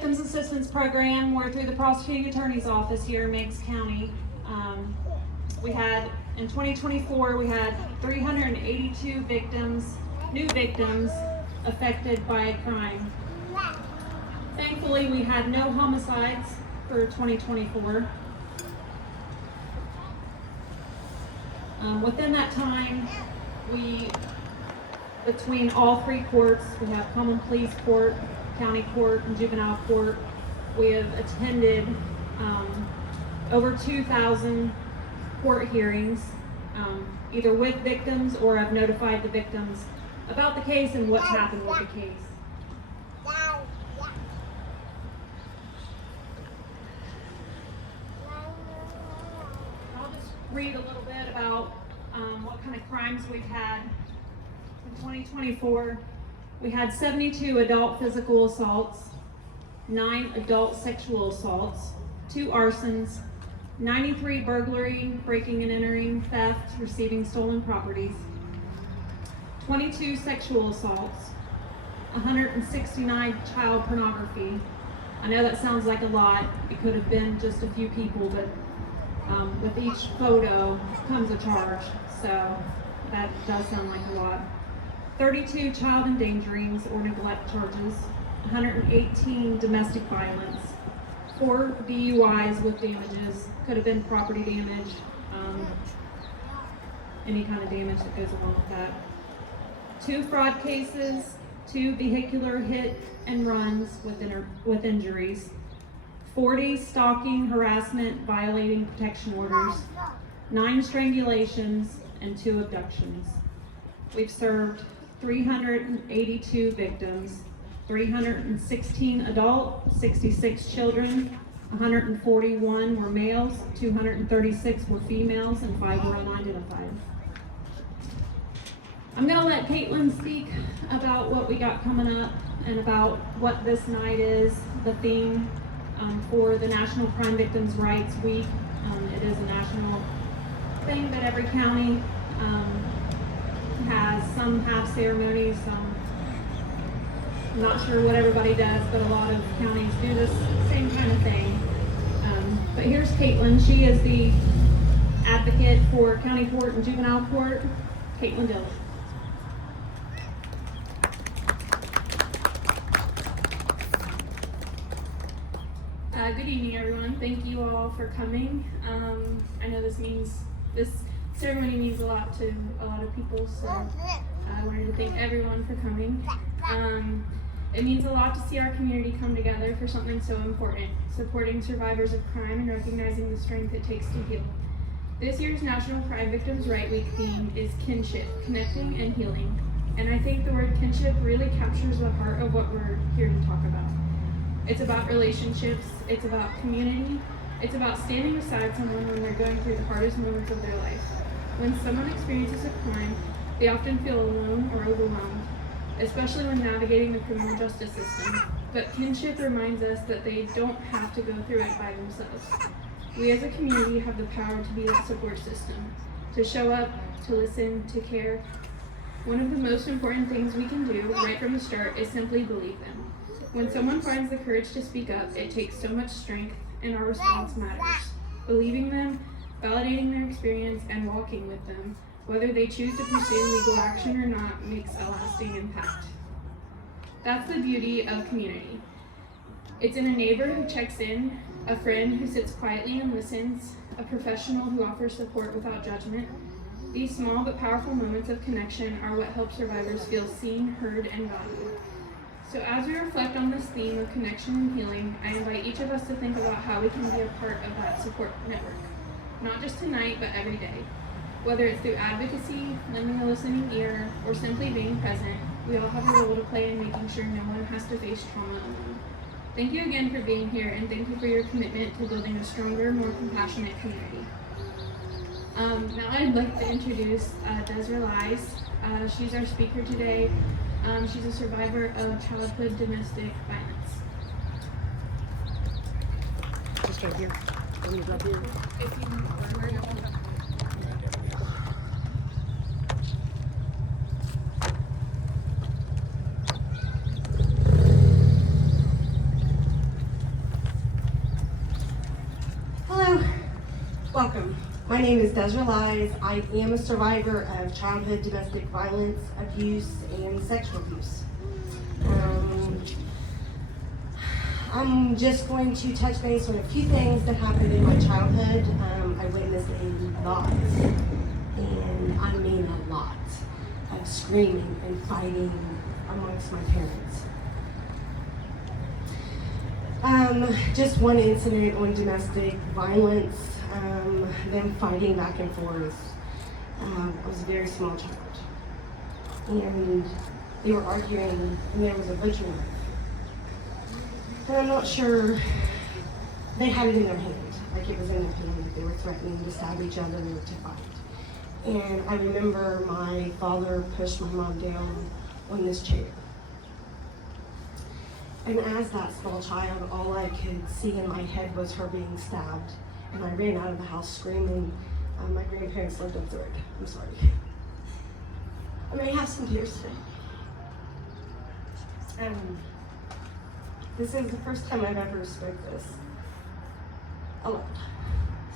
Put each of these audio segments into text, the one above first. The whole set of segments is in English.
Victims Assistance Program. We're through the Prosecuting Attorney's Office here in Meigs County. In 2024, we had 382 victims, new victims, affected by crime. Thankfully, we had no homicides for 2024. Within that time, between all three courts, we have common police court, county court, and juvenile court. We have attended over 2,000 court hearings, either with victims or have notified the victims about the case and what's happened with the case. I'll just read a little bit about what kind of crimes we've had. In 2024, we had 72 adult physical assaults, 9 adult sexual assaults, 2 arsons, 93 burglary, breaking and entering, theft, receiving stolen properties, 22 sexual assaults, 169 child pornography. I know that sounds like a lot. It could have been just a few people, but with each photo comes a charge, so that does sound like a lot. 32 child endangerings or neglect charges, 118 domestic violence, 4 DUIs with damages, could have been property damage, any kind of damage that goes along with that. 2 fraud cases, 2 vehicular hit and runs with injuries, 40 stalking, harassment, violating protection orders, 9 strangulations, and 2 abductions. We've served 382 victims, 316 adult, 66 children, 141 were males, 236 were females, and 5 were unidentified. I'm going to let Caitlin speak about what we got coming up and about what this night is, the theme for the National Crime Victims' Rights Week. It is a national thing that every county has. Some have ceremonies, some I'm not sure what everybody does, but a lot of counties do this same kind of thing. But here's Caitlin. She is the advocate for county court and juvenile court. Caitlin Dillon. Good evening, everyone. Thank you all for coming. I know this ceremony means a lot to a lot of people, so I wanted to thank everyone for coming. It means a lot to see our community come together for something so important, supporting survivors of crime and recognizing the strength it takes to heal. This year's National Crime Victims' Right Week theme is kinship, connecting and healing. And I think the word kinship really captures the heart of what we're here to talk about. It's about relationships, it's about community, it's about standing beside someone when they're going through the hardest moments of their life. When someone experiences a crime, they often feel alone or overwhelmed, especially when navigating the criminal justice system. But kinship reminds us that they don't have to go through it by themselves. We as a community have the power to be that support system, to show up, to listen, to care. One of the most important things we can do right from the start is simply believe them. When someone finds the courage to speak up, it takes so much strength, and our response matters. Believing them, validating their experience, and walking with them, whether they choose to pursue legal action or not, makes a lasting impact. That's the beauty of community. It's in a neighbor who checks in, a friend who sits quietly and listens, a professional who offers support without judgment. These small but powerful moments of connection are what help survivors feel seen, heard, and valued. So as we reflect on this theme of connection and healing, I invite each of us to think about how we can be a part of that support network. Not just tonight, but every day. Whether it's through advocacy, lending a listening ear, or simply being present, we all have a role to play in making sure no one has to face trauma alone. Thank you again for being here, and thank you for your commitment to building a stronger, more compassionate community. Now I'd like to introduce DEZ. She's our speaker today. She's a survivor of childhood domestic violence. Just right here. Let me drop in. Welcome. My name is Desiree Lies. I am a survivor of childhood domestic violence, abuse, and sexual abuse. I'm just going to touch base on a few things that happened in my childhood. I witnessed a lot, and I mean a lot, of screaming and fighting amongst my parents. Just one incident on domestic violence, them fighting back and forth. I was a very small child, and they were arguing, and there was a butcher knife. And I'm not sure, they had it in their hand, like it was in their hand, like they were threatening to stab each other or to fight. And I remember my father pushed my mom down on this chair. And as that small child, all I could see in my head was her being stabbed. And I ran out of the house screaming. My grandparents lived up the road. I'm sorry. I may have some tears today. This is the first time I've ever spoke this aloud.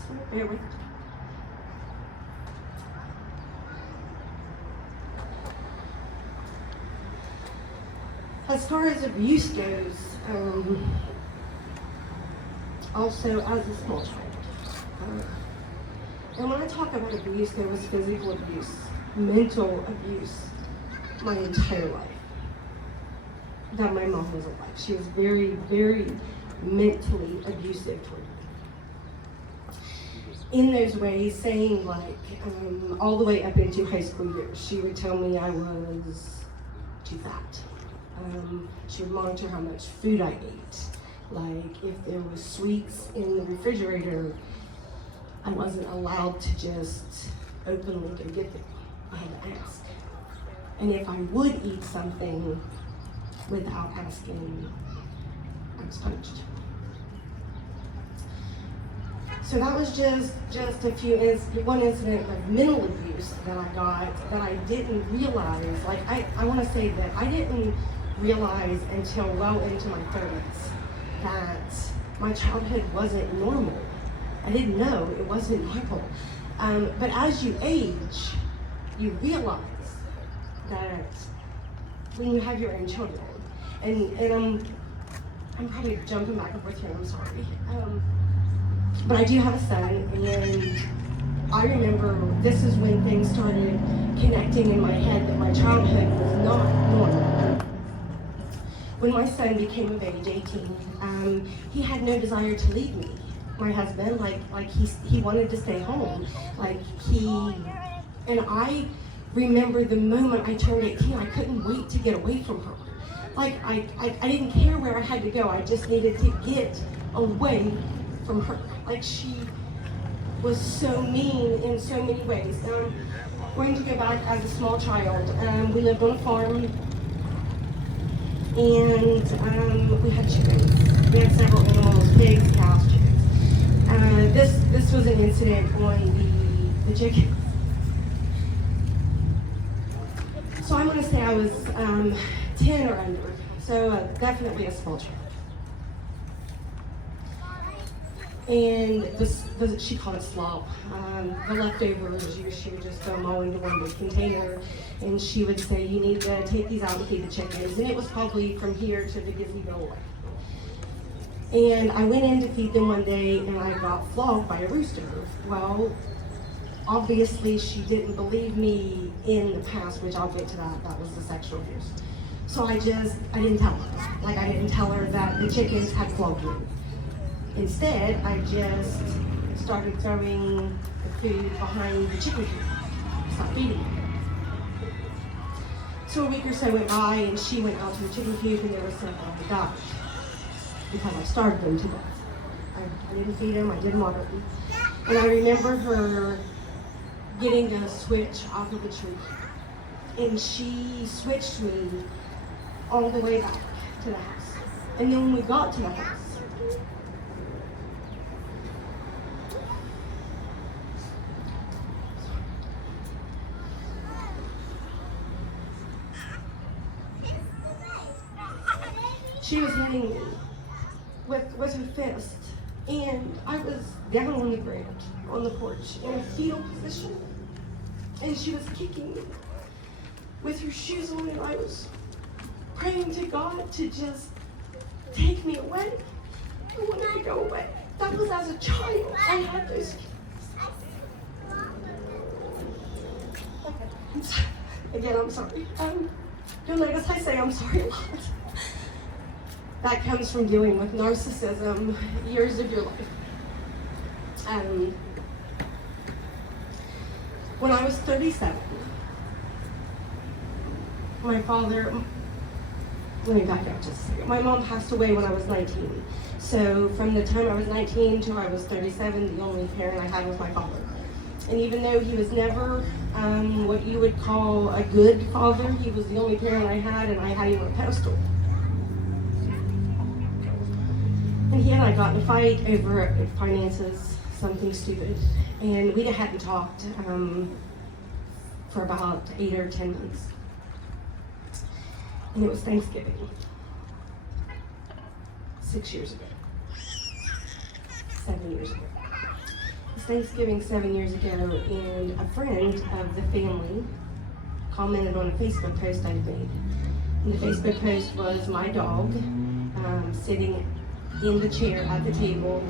So bear with me. As far as abuse goes, also as a small child, and when I talk about abuse, there was physical abuse, mental abuse, my entire life. That my mom was alive. She was very, very mentally abusive toward me. In those ways, saying like, all the way up into high school years, she would tell me I was too fat. She would monitor how much food I ate. Like if there was sweets in the refrigerator, I wasn't allowed to just openly go get them. I had to ask. And if I would eat something without asking, I was punished. So that was just one incident of mental abuse that I got that I didn't realize. Like I want to say that I didn't realize until well into my 30s that my childhood wasn't normal. I didn't know it wasn't normal. But as you age, you realize that when you have your own children, and I'm probably jumping back and forth here, I'm sorry. But I do have a son, and I remember this is when things started connecting in my head that my childhood was not normal. When my son became of age, 18, he had no desire to leave me. My husband, like he wanted to stay home. And I remember the moment I turned 18, I couldn't wait to get away from her. Like, I didn't care where I had to go. I just needed to get away from her. Like, she was so mean in so many ways. I'm going to go back as a small child. We lived on a farm, and we had chickens. We had several animals, pigs, cows, chickens. This was an incident on the chickens. So I'm going to say I was 10 or under, so definitely a small child. And she called it slop. The leftovers, she would just throw them all into one big container, and she would say, you need to take these out and feed the chickens. And it was probably from here to the Gazebo way. And I went in to feed them one day, and I got flogged by a rooster. Well, obviously she didn't believe me in the past, which I'll get to that was the sexual abuse. So I didn't tell her. Like, I didn't tell her that the chickens had flogged me. Instead, I just started throwing the food behind the chicken coop. Stopped feeding it. So a week or so went by, and she went out to the chicken coop, and there were several that died because I starved them to death. I didn't feed them, I didn't water them. And I remember her getting a switch off of the tree, and she switched me all the way back to the house. And then when we got to the house, she was hitting me with her fist And I was down on the ground, on the porch, in a fetal position. And she was kicking me with her shoes on, and I was praying to God to just take me away. I wanted to go away. That was as a child. I had those feelings. I'm sorry. Again, I'm sorry. You'll notice I say I'm sorry a lot. That comes from dealing with narcissism years of your life. When I was 37, my father, let me back up just a second. My mom passed away when I was 19. So from the time I was 19 till I was 37, the only parent I had was my father. And even though he was never what you would call a good father, he was the only parent I had, and I had him on a pedestal. And he and I got in a fight over finances, something stupid. And we hadn't talked for about 8 or 10 months. And it was Thanksgiving, 6 years ago, 7 years ago. It was Thanksgiving 7 years ago, and a friend of the family commented on a Facebook post I'd made. And the Facebook post was my dog sitting in the chair at the table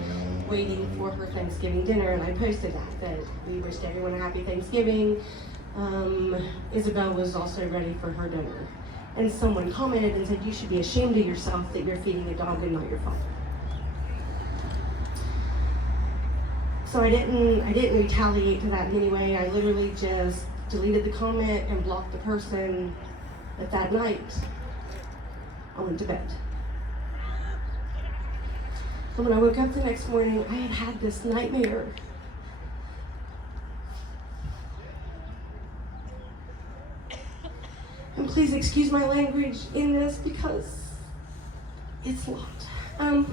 waiting for her Thanksgiving dinner, and I posted that we wished everyone a happy Thanksgiving. Isabel was also ready for her dinner. And someone commented and said, you should be ashamed of yourself that you're feeding a dog and not your father. So I didn't retaliate to that in any way. I literally just deleted the comment and blocked the person. But that night, I went to bed. And when I woke up the next morning, I had this nightmare. And please excuse my language in this because it's a lot. I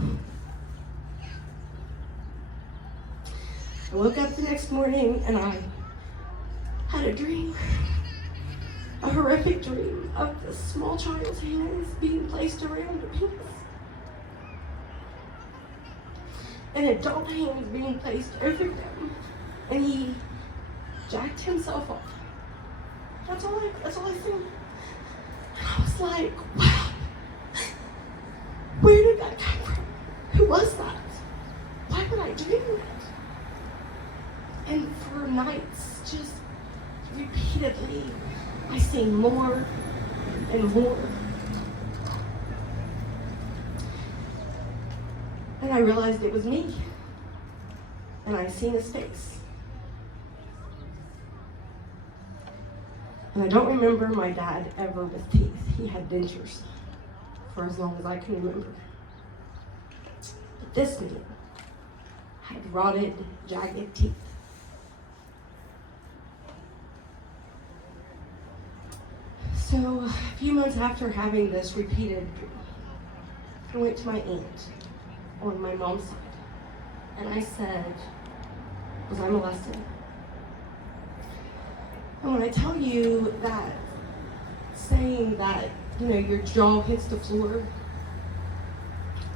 woke up the next morning and I had a dream, a horrific dream of this small child's hands being placed around a penis. And adult hands being placed over them, and he jacked himself off. That's all I seen. And I was like, wow, where did that come from? Who was that? Why would I dream that? And for nights, just repeatedly, I seen more and more. And I realized it was me. And I seen his face. And I don't remember my dad ever with teeth. He had dentures for as long as I can remember. But this man had rotted, jagged teeth. So a few months after having this repeated dream, I went to my aunt on my mom's side, and I said, was I molested? And when I tell you that, saying that, your jaw hits the floor,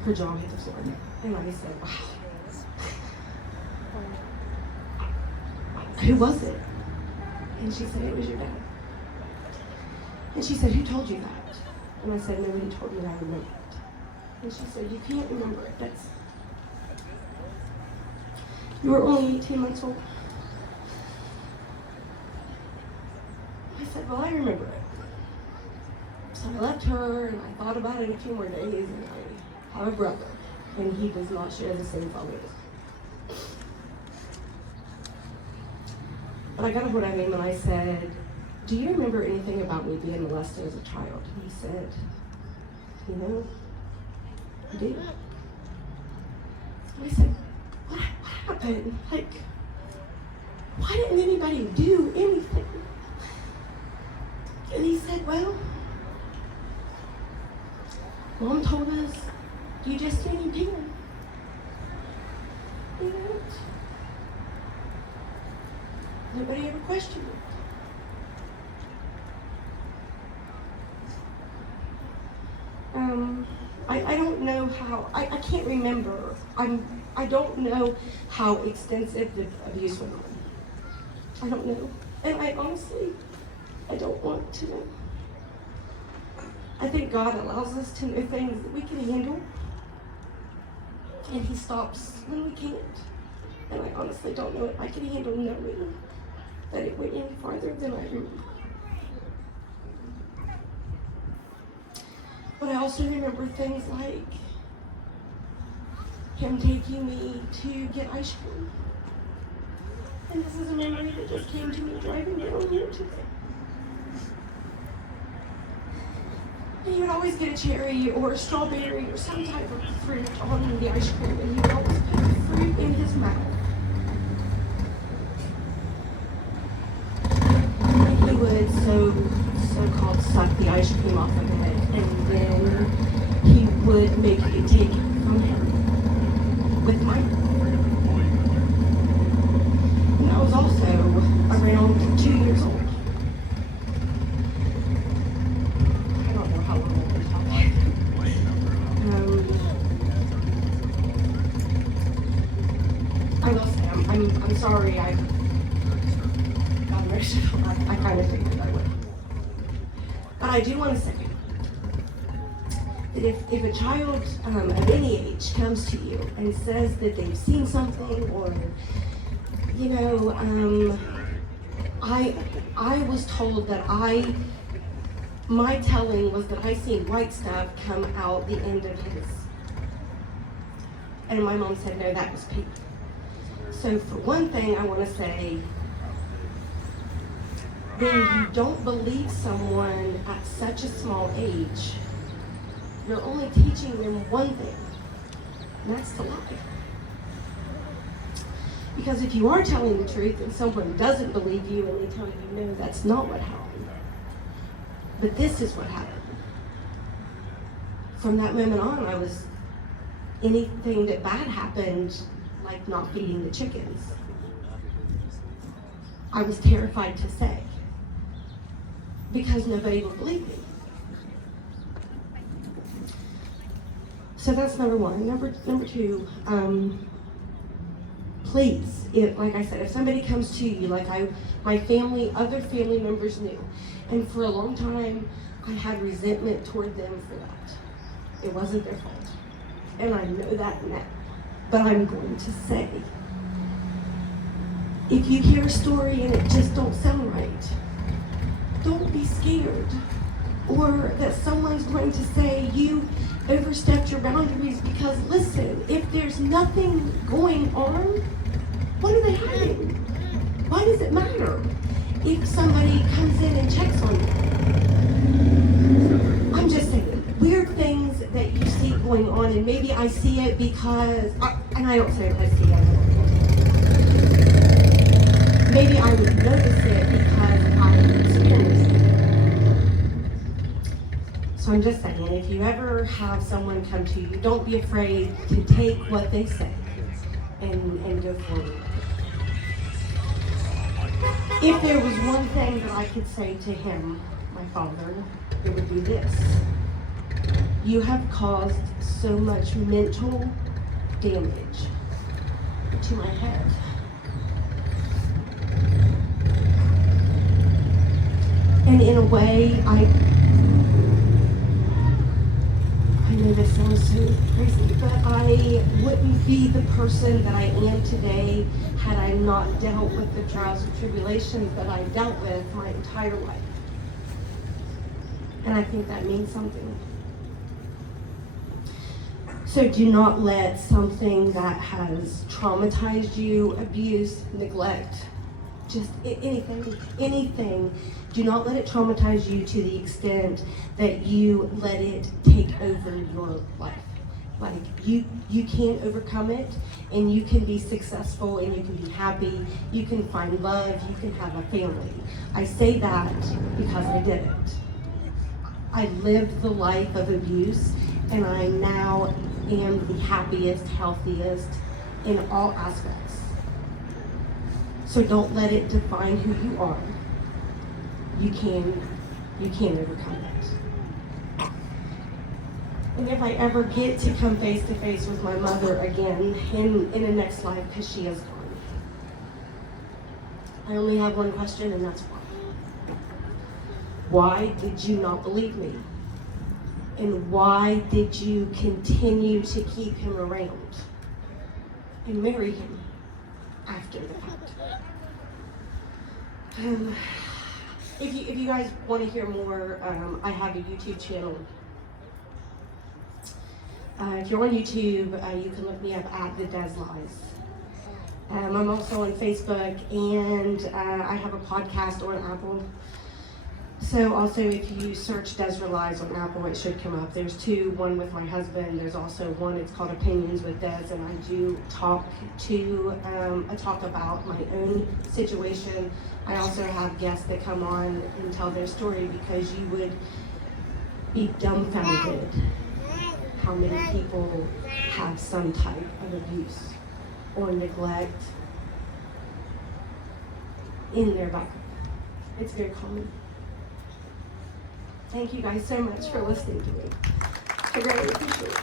her jaw hit the floor, and I said, wow. Who was it? And she said, it was your dad. And she said, who told you that? And I said, nobody told me. I remember it. And she said, you can't remember it. You were only 18 months old. I said, well, I remember it. So I left her, and I thought about it a few more days, and I have a brother, and he does not share the same father as me. But I got a hold of him, and I said, do you remember anything about me being molested as a child? And he said, I do. And I said, what happened? Why didn't anybody do anything? And he said, well, Mom told us, you just seen him peeing. And nobody ever questioned it. I don't don't know how, I can't remember. I don't know how extensive the abuse went on. I don't know. And I honestly, I don't want to know. I think God allows us to know things that we can handle, and He stops when we can't. And I honestly don't know if I can handle knowing that it went any farther than I remember. But I also remember things like Him taking me to get ice cream. And this is a memory that just came to me driving down here today. And he would always get a cherry or a strawberry or some type of fruit on the ice cream, and he would always put the fruit in his mouth. And he would so-called suck the ice cream off of it, and then he would make me take it from him with my And I was also around 2 years old. I don't know how long I've been talking. I will say, I'm sorry, I got emotional. I kind of figured I would. But I do want to say that if a child of any age comes to you and says that they've seen something, or I was told that my telling was that I seen white stuff come out the end of his. And my mom said, no, that was pink. So for one thing, I want to say, when you don't believe someone at such a small age, you're only teaching them one thing, and that's to lie. Because if you are telling the truth and someone doesn't believe you and they tell you, no, that's not what happened, but this is what happened. From that moment on, anything that bad happened, like not feeding the chickens, I was terrified to say, because nobody would believe me. So that's number one. Number two, please, like I said, if somebody comes to you, like my family, other family members knew, and for a long time, I had resentment toward them for that. It wasn't their fault, and I know that now. But I'm going to say, if you hear a story and it just don't sound right, don't be scared, or that someone's going to say you overstepped your boundaries, because listen, if there's nothing going on, what are they hiding? Why does it matter if somebody comes in and checks on you? I'm just saying, weird things that you see going on, and maybe I see it because, and I don't say I see it, maybe I would notice it because I experienced it. So I'm just saying, if you ever have someone come to you, don't be afraid to take what they say and go forward. If there was one thing that I could say to him, my father, it would be this. You have caused so much mental damage to my head. And in a way, I know this sounds so crazy, but I wouldn't be the person that I am today had I not dealt with the trials and tribulations that I dealt with my entire life. And I think that means something. So do not let something that has traumatized you, abuse, neglect, just anything, do not let it traumatize you to the extent that you let it take over your life. Like, you can overcome it, and you can be successful, and you can be happy, you can find love, you can have a family. I say that because I did it. I lived the life of abuse, and I now am the happiest, healthiest in all aspects. So don't let it define who you are. You can overcome it. And if I ever get to come face to face with my mother again in the next life, because she is gone, I only have one question, and that's why. Why did you not believe me? And why did you continue to keep him around and marry him after the fact? If you guys want to hear more, I have a YouTube channel. If you're on YouTube, you can look me up at the DEZ Lies. I'm also on Facebook, and I have a podcast on Apple. So also, if you search Desert Lies on Apple, it should come up. There's two, one with my husband. There's also one, it's called Opinions with Des, and I do talk about my own situation. I also have guests that come on and tell their story, because you would be dumbfounded how many people have some type of abuse or neglect in their background. It's very common. Thank you guys so much for listening to me. I really appreciate it.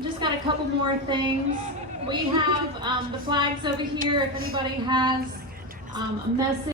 Just got a couple more things. We have the flags over here if anybody has a message.